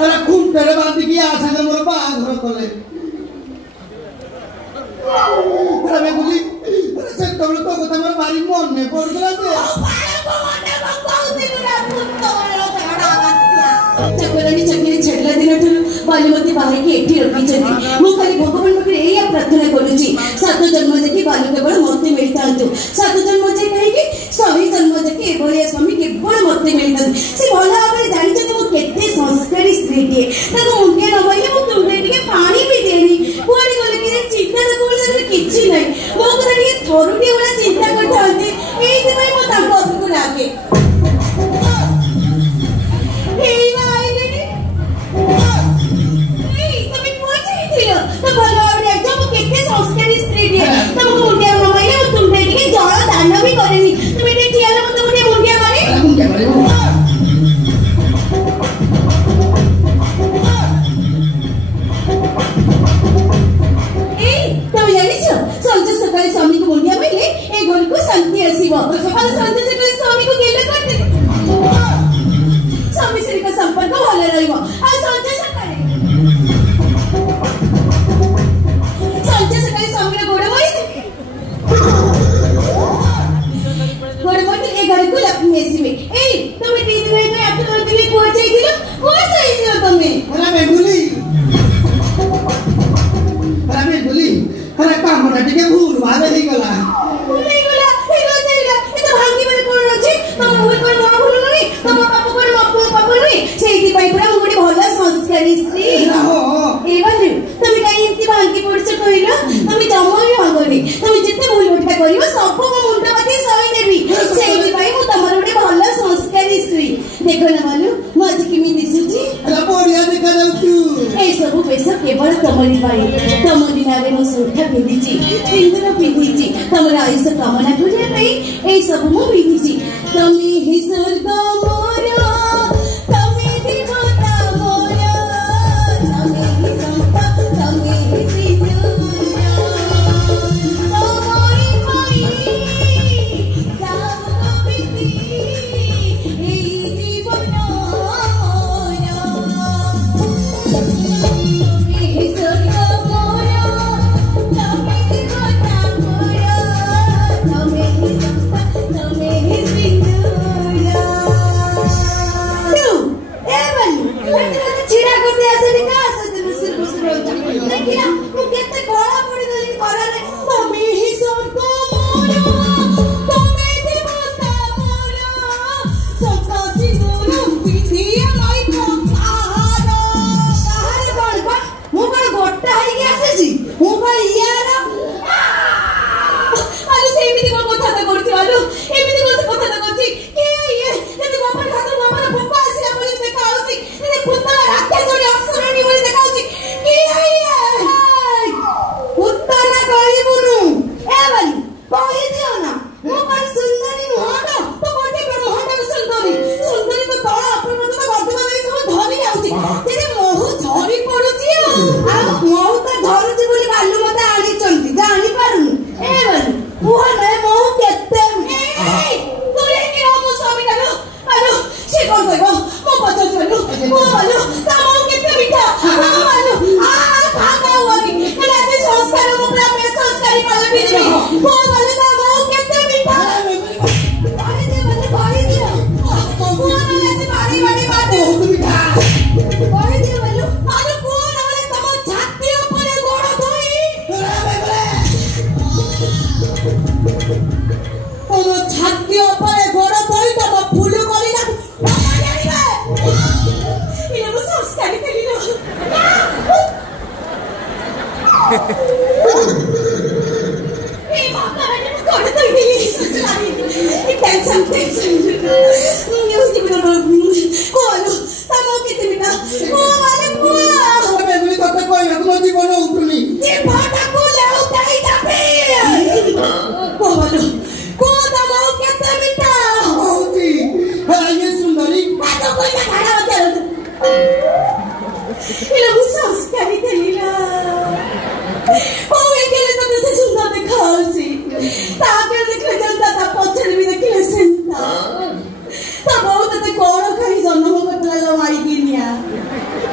अरे खूंटेरे बांधिकी आसाने मोर बाघर कले अरे मैं बोली अरे से तबले तो कथा मोर भारी मन में पड़ गला दे चकरानी चकरी छेडला दिनठु बालुमती बाहेकी एठी रखिछथि मु खाली भगवान पाखे एया प्रार्थना करूची सात जन्म देखि बालु केवल मते मिलतांतु सात जन्म जे कहि सही जन्म देखि एभलिया स्वामी केवल मते मिलतांतु से भला भाबरे जानि छथि मु केते संस्कारी स्त्री के ताको मुंडे न बइले मु तुंडे टिके पानी भी देनी कोडी गले कि चिंता न कोले किछि नै मो कथा टिके थोरुटी वाला चिंता करथांती एई दिनै मो ताको अफिको लागे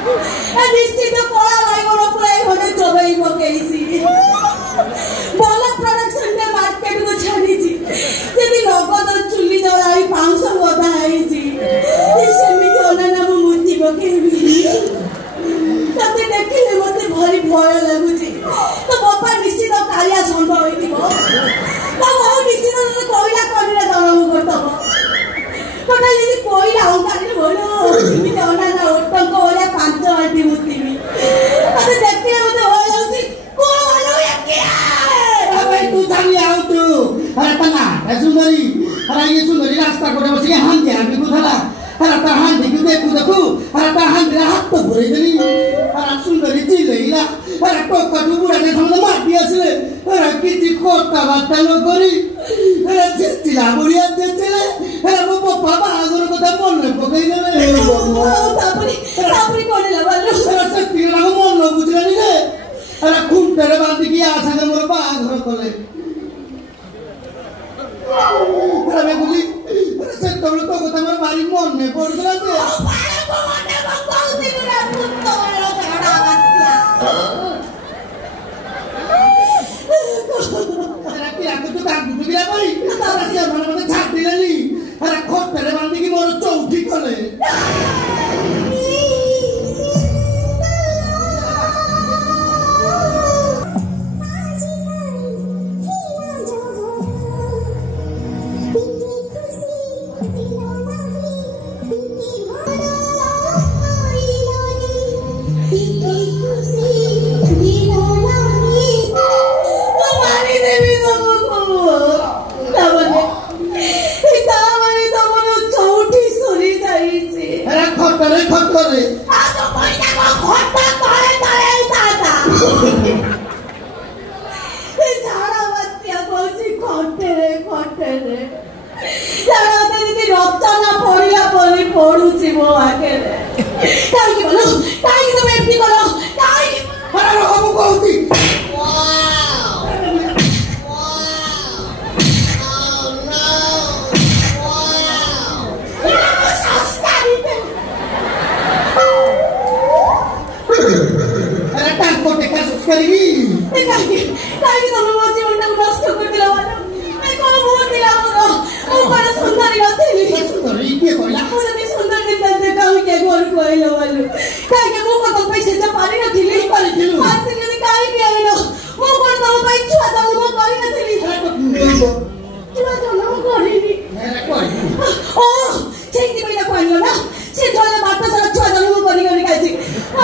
ନିଶ୍ଚିତ କଳା ବାଇଗଣ ପୁଳାଏ ଖଣ୍ଡେ ଚୋବେଇ ପକେଇଛି। ଭଲ ପ୍ରଡକ୍ସନରେ ମାର୍କେଟକୁ ଛାଡ଼ିଛି। ଯଦି ନଗଦ ଚୁଲି ଜଳାଇ ପାଉଁଶ ବଧା ହେଇଛି ସେମିତି ଅନାନା ମୁଁ ମୂର୍ତ୍ତି ପକେଇବି। ତତେ ଦେଖିଲେ ମତେ ଭାରି ଭୟ ଲାଗୁଛି। ତ ବାପା ନିଶ୍ଚିତ କାଳିଆ ଷଣ୍ଢ ହୋଇଥିବ। ତ ବୋଉ ନିଶ୍ଚିତ କୋଇଲା କଡ଼ିରେ ଦରମ କରିଦବ। তোটা যদি কইলা অঙ্কারে বলো সেমিতে অনানা ওটঙ্ক ওরা 5 বালতি মুতিবি। আরে দেখতে মতে হয়ে যাচ্ছে কোলো একিয়া আরে তুই জানি আউ তু আরে পানা সুন্দরী আরে এই সুন্দরী রাস্তা করে বসে হাঁটে আমি কোথালা আরে তা হাঁটে কি দেখু দেখু আরে তা হাঁটে হাত তো ভরে দিলি আরে সুন্দরী চিলেইলা আরে টকা টুকুরাকে সামনে মাটি আসলে আরে কিছু কথা বার্তা ন করি আরে চেষ্টা বুড়িয়া চেষ্টা আরে মো বাবা আগর কথা মনে পকাই দেবে তারপরে কোনে লাগালো আরে সত্যি না মন বুঝলানি রে আরে খুঁটরে বাঁধি কি আসাকে মোর বাঘর কলে আরে বুঝি আরে সেতবেলে তো কথা আমার বাড়ি মনে পড়ছিল যে মনে বলতে না পুত্ত বড় ঝাড়া বাচ্চা আরে কি আগে তো কাক দুটো গিয়া পারি তারা সে মানে ছাড় দিলেনি আরে খুঁটরে বাঁধি কি মোর চৌকি কলে খটরে আজ কইনা খটটা তলে তলে দাদা এই ঝাড়া বাচ্চা বলছি খটরে খটরে যারা যদি রপ্তানা পড়িলা বলি পড়ুছি মো আখেরে কাই বলো কাই তুমি এমনি করো কাই আরে রকম কইতি কাই তুমি মো জীবনটা নষ্ট করে দিলা এই কোন মুখ দিলা মো ও কোন সুন্দরী নথিলি সুন্দরী কি কইলা মো যদি সুন্দর দিতে কাই কে ঘর কইলো বলো কাই কে মো কত পয়সা যা পারি নথিলি আজ যদি কাই কে আইলো মো কোন তো পাই ছুয়া দাও মো করি নথিলি ছুয়া দাও না করিনি ও সেই কি কইলা কইলো না সে জলে বাটা সারা ছুয়া দাও মো করি করি কাইছি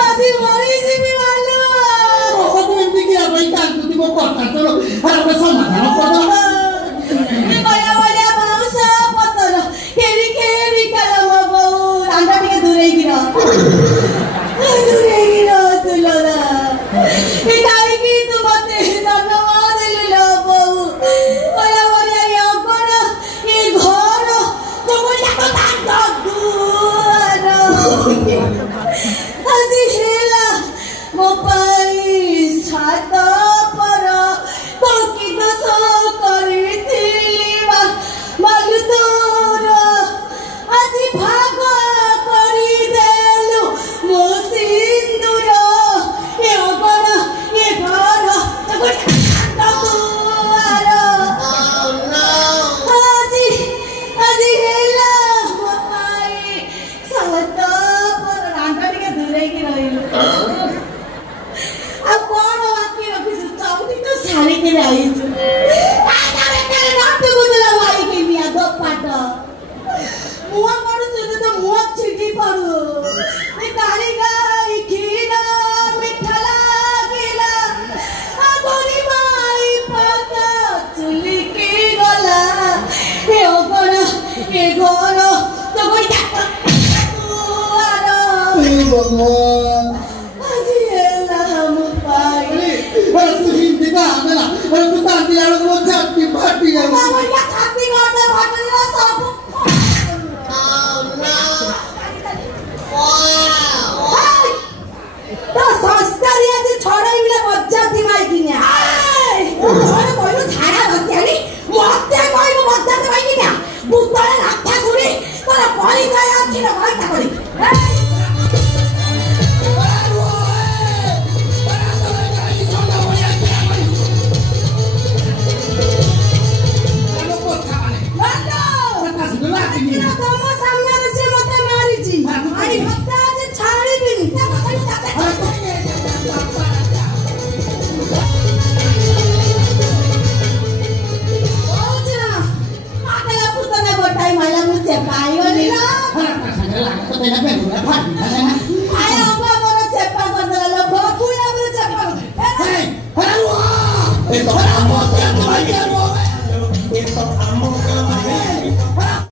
আজি মরি জিবি ভালো কথা তো আর সমাধান করো বড় বড় বাউস পতর কেরি কেরি কালাম বউ রান্ডা থেকে দূরে গিরো তুলনা এ কাই কি তোমাতে ধন্যবাদ দিলো বউ বড় বড় ইয়গর এ ঘর তোমার এত দাগ দুয়ার আজি হেলা মোপাই ছাত Itu kamu yang